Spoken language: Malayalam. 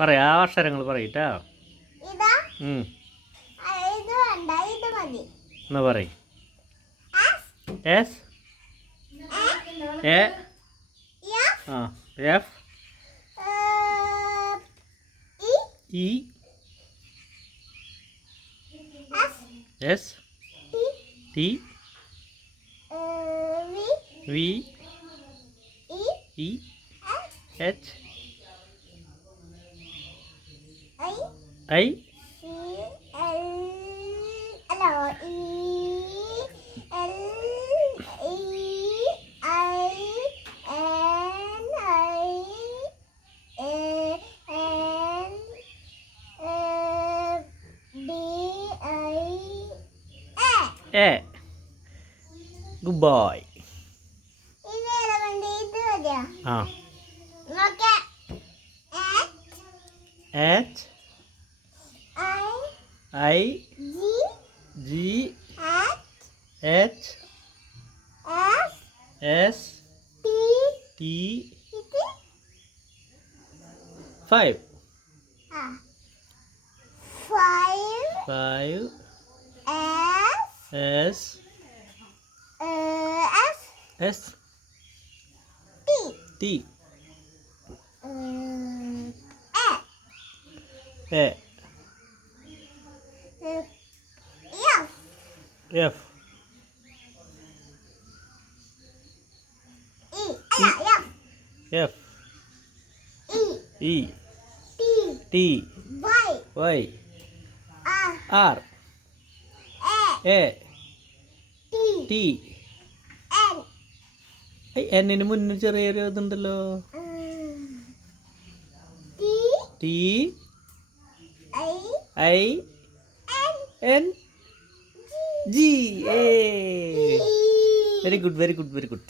പറയാ ആ അക്ഷരങ്ങൾ പറയട്ടാ. എന്നാ പറയ്. എസ് എ ആ F E S T V E H I A. Good boy. ആ H I G H S T 5 S S T A F F E T Y R A T എന്നിന് മുന്നിൽ ചെറിയൊരു ഇതുണ്ടല്ലോ. T I N G. Very good very good very good.